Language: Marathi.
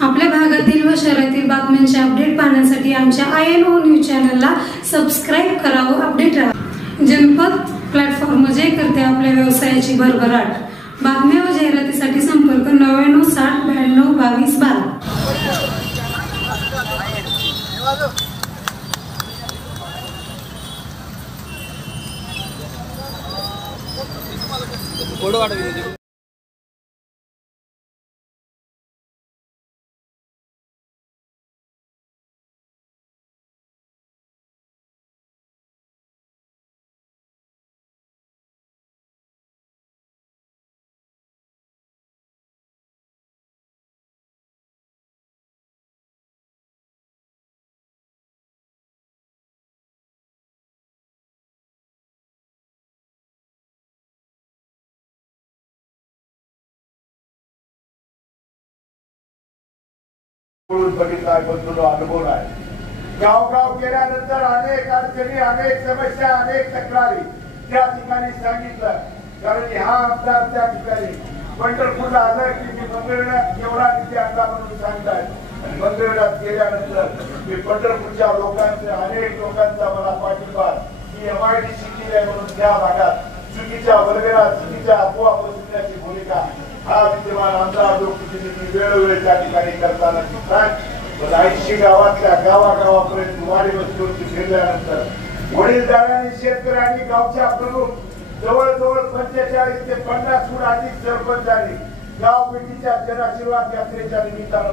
आपल्या भागातील व शहरातील बातम्यांचे अपडेट पाहण्यासाठी आमच्या INO न्यूज चॅनलला सबस्क्राईब करा व अपडेट राहा। जनपद प्लॅटफॉर्म जे करते आपल्या व्यवसायाची भरभराट। बातम्या व जाहिरातीसाठी संपर्क 99 60 92 22 12। बघितला बदलून अनुभव आहे। गावगाव गेल्यानंतर अनेक अडचणी, अनेक समस्या, अनेक तक्रारी त्या ठिकाणी सांगितलं। कारण हा आमदार त्या ठिकाणी पंढरपूरला आलं की मी मंगळवेढ्यात एवढा निधी आणला म्हणून सांगताय। आणि मंगळवेढ्यात गेल्यानंतर मी पंढरपूरच्या लोकांचे, अनेक लोकांचा मला पाठिंबा की MIDC केली आहे म्हणून त्या भागात चुकीच्या वल्गना, चुकीच्या अफवा पसरवण्याची भूमिका हा विद्यमान आमदार लोकप्रतिनिधी वेळोवेळी त्या ठिकाणी करताना दिसतात। 80 गावातल्या गावागावापर्यंत वाडी वस्तीवरती फिरल्यानंतर वडीलधाऱ्यांनी, शेतकऱ्यांनी, गावच्या प्रमुख जवळजवळ 45 ते 50 अधिक सरपंचांनी गाव भेटीच्या जनआशीर्वाद यात्रेच्या निमित्तानं